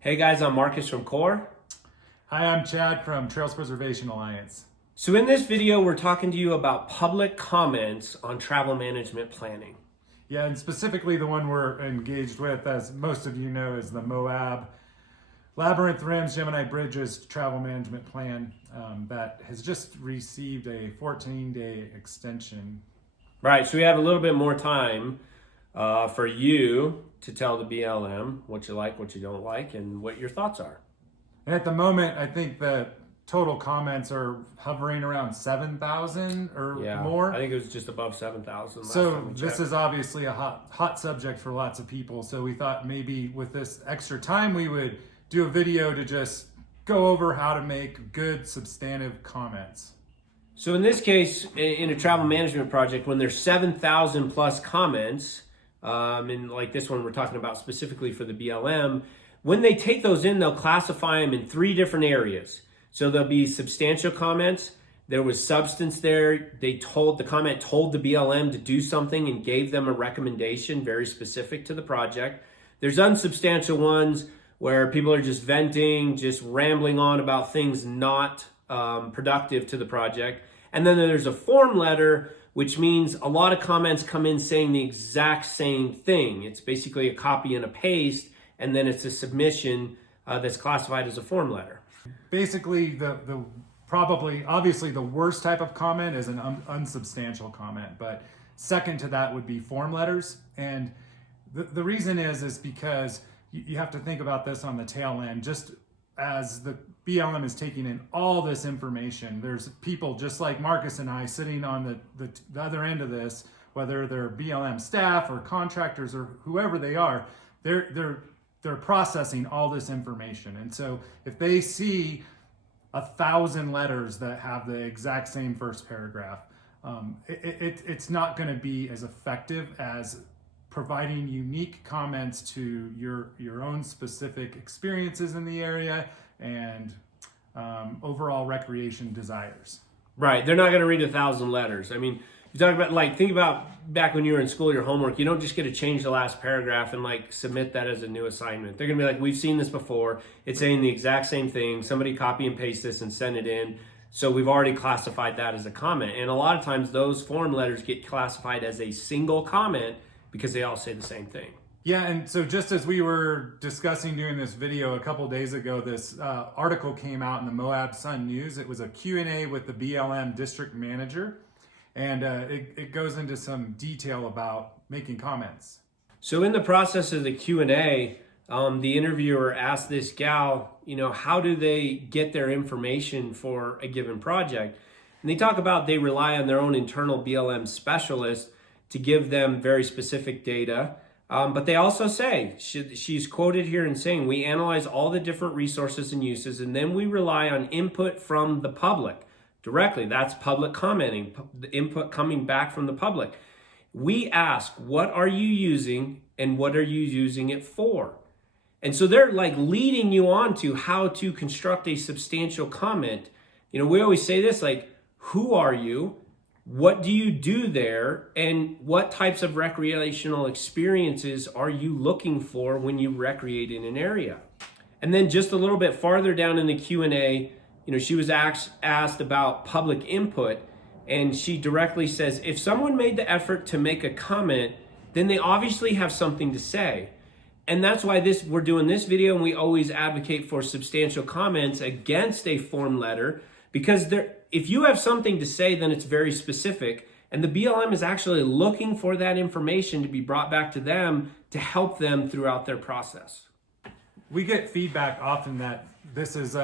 Hey guys, I'm Marcus from CORE. Hi, I'm Chad from Trails Preservation Alliance. So in this video, we're talking to you about public comments on travel management planning. Yeah, and specifically the one we're engaged with, as most of you know, is the Moab Labyrinth Rims Gemini Bridges Travel Management Plan that has just received a 14-day extension. Right, so we have a little bit more time for you to tell the BLM what you like, what you don't like, and what your thoughts are. And at the moment, I think the total comments are hovering around 7,000 or more. I think it was just above 7,000. So this is obviously a hot subject for lots of people. So we thought maybe with this extra time, we would do a video to just go over how to make good substantive comments. So in this case, in a travel management project, when there's 7,000 plus comments, and like this one we're talking about specifically for the BLM, when they take those in, they'll classify them in 3 different areas. So there'll be substantial comments. There was substance there. The comment told the BLM to do something and gave them a recommendation very specific to the project. There's unsubstantial ones where people are just venting, just rambling on about things not productive to the project. And then there's a form letter, which means a lot of comments come in saying the exact same thing. It's basically a copy and a paste, and then it's a submission that's classified as a form letter. Basically, obviously the worst type of comment is an unsubstantial comment, but second to that would be form letters. And the reason is because you have to think about this on the tail end. Just as the BLM is taking in all this information, there's people just like Marcus and I sitting on the other end of this, whether they're BLM staff or contractors or whoever they are, they're processing all this information. And so if they see 1,000 letters that have the exact same first paragraph, it's not going to be as effective as providing unique comments to your own specific experiences in the area and overall recreation desires. Right. They're not going to read 1,000 letters. I mean, you talk about, think about back when you were in school, your homework, you don't just get to change the last paragraph and submit that as a new assignment. They're going to be like, we've seen this before. It's saying the exact same thing. Somebody copy and paste this and send it in. So we've already classified that as a comment. And a lot of times those form letters get classified as a single comment because they all say the same thing. Yeah, and so just as we were discussing doing this video a couple days ago, this article came out in the Moab Sun News. It was a Q&A with the BLM district manager, and it goes into some detail about making comments. So in the process of the Q&A, the interviewer asked this gal, how do they get their information for a given project? And they talk about they rely on their own internal BLM specialist to give them very specific data. But they also say, she's quoted here in saying, we analyze all the different resources and uses, and then we rely on input from the public directly. That's public commenting, the input coming back from the public. We ask, what are you using and what are you using it for? And so they're leading you on to how to construct a substantial comment. We always say this, who are you? What do you do there? And what types of recreational experiences are you looking for when you recreate in an area? And then just a little bit farther down in the Q&A, she was asked about public input, and she directly says, if someone made the effort to make a comment, then they obviously have something to say. And that's why we're doing this video, and we always advocate for substantial comments against a form letter, because if you have something to say, then it's very specific, and the BLM is actually looking for that information to be brought back to them to help them throughout their process. We get feedback often that this is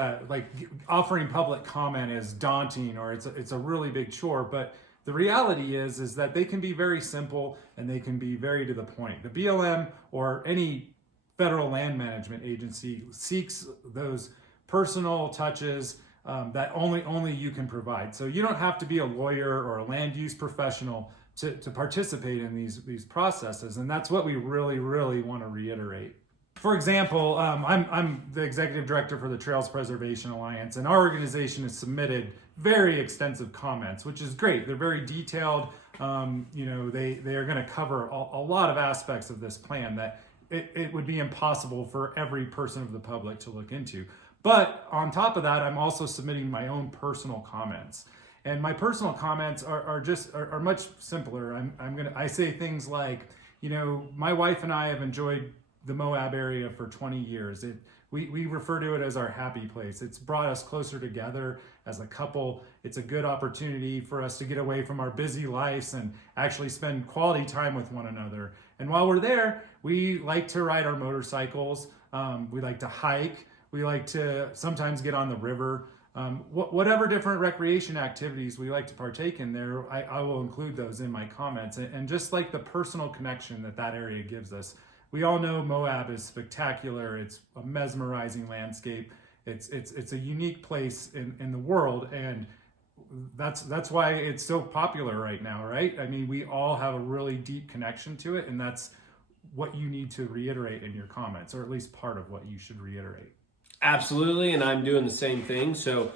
offering public comment is daunting, or it's a really big chore, but the reality is that they can be very simple and they can be very to the point. The BLM or any federal land management agency seeks those personal touches that only you can provide. So you don't have to be a lawyer or a land use professional to participate in these processes, and that's what we really, really want to reiterate. For example, I'm the executive director for the Trails Preservation Alliance, and our organization has submitted very extensive comments, which is great. They're very detailed. They are going to cover a lot of aspects of this plan that it would be impossible for every person of the public to look into. But on top of that, I'm also submitting my own personal comments. And my personal comments are much simpler. I say things like, my wife and I have enjoyed the Moab area for 20 years. We refer to it as our happy place. It's brought us closer together as a couple. It's a good opportunity for us to get away from our busy lives and actually spend quality time with one another. And while we're there, we like to ride our motorcycles. We like to hike. We like to sometimes get on the river. Whatever different recreation activities we like to partake in there, I will include those in my comments. And just like the personal connection that area gives us. We all know Moab is spectacular. It's a mesmerizing landscape. It's a unique place in the world, and that's why it's so popular right now, right? I mean, we all have a really deep connection to it, and that's what you need to reiterate in your comments, or at least part of what you should reiterate. Absolutely, and I'm doing the same thing. So,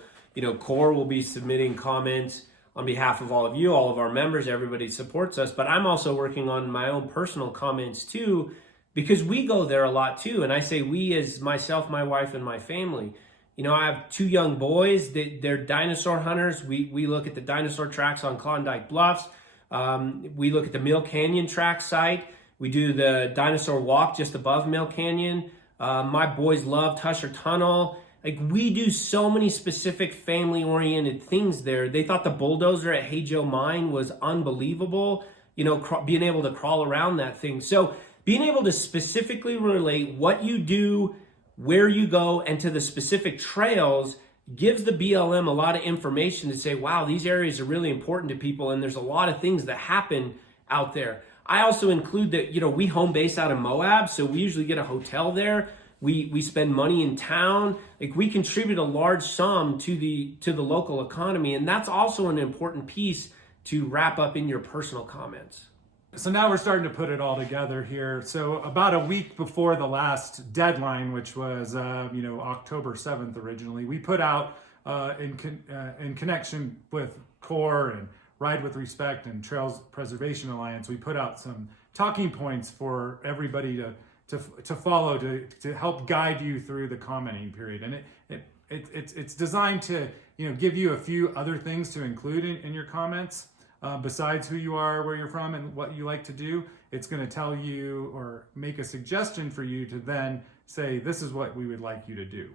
CORE will be submitting comments on behalf of all of you, all of our members, everybody supports us, but I'm also working on my own personal comments too, because we go there a lot too. And I say we as myself, my wife, and my family. I have 2 young boys. They're dinosaur hunters. We look at the dinosaur tracks on Klondike Bluffs. We look at the Mill Canyon track site. We do the dinosaur walk just above Mill Canyon. My boys love Tusher Tunnel. Like, we do so many specific family-oriented things there. They thought the bulldozer at Hey Joe Mine was unbelievable, being able to crawl around that thing. So being able to specifically relate what you do, where you go, and to the specific trails gives the BLM a lot of information to say, wow, these areas are really important to people, and there's a lot of things that happen out there. I also include that, we home base out of Moab, so we usually get a hotel there. We spend money in town. Like, we contribute a large sum to the local economy, and that's also an important piece to wrap up in your personal comments. So now we're starting to put it all together here. So about a week before the last deadline, which was October 7th originally, we put out in connection with CORE and Ride with Respect and Trails Preservation Alliance, we put out some talking points for everybody to follow to help guide you through the commenting period. And it's designed to give you a few other things to include in your comments. Besides who you are, where you're from, and what you like to do. It's going to tell you or make a suggestion for you to then say, this is what we would like you to do.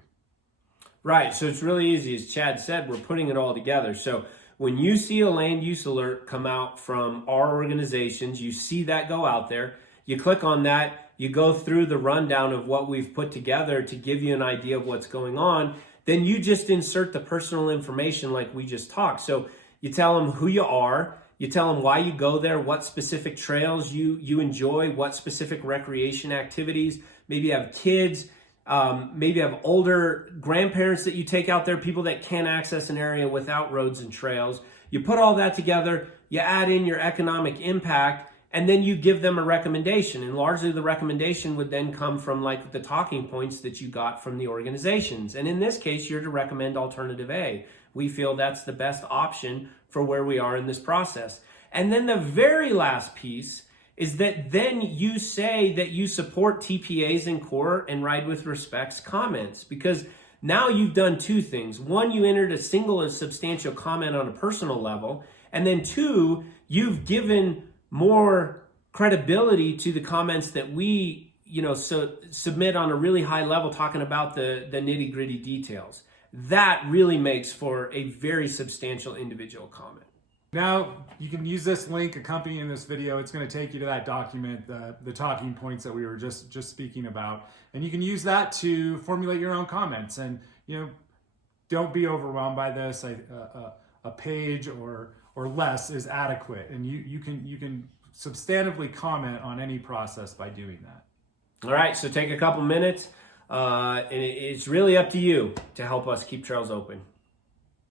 Right, so it's really easy. As Chad said, we're putting it all together. So when you see a land use alert come out from our organizations, you see that go out there, you click on that, you go through the rundown of what we've put together to give you an idea of what's going on, then you just insert the personal information like we just talked. So you tell them who you are, you tell them why you go there, what specific trails you enjoy, what specific recreation activities. Maybe you have kids, maybe you have older grandparents that you take out there, people that can't access an area without roads and trails. You put all that together, you add in your economic impact, and then you give them a recommendation. And largely the recommendation would then come from like the talking points that you got from the organizations. And in this case, you're to recommend alternative A. We feel that's the best option for where we are in this process. And then the very last piece is that then you say that you support TPAs and CORE and Ride with Respect's comments, because now you've done 2 things. 1, you entered a single substantial comment on a personal level. And then 2, you've given more credibility to the comments that we, submit on a really high level, talking about the nitty-gritty details. That really makes for a very substantial individual comment. Now you can use this link accompanying this video. It's going to take you to that document, the talking points that we were just speaking about, and you can use that to formulate your own comments. And don't be overwhelmed by this. A page or less is adequate, and you can substantively comment on any process by doing that. All right, so take a couple minutes. And it's really up to you to help us keep trails open.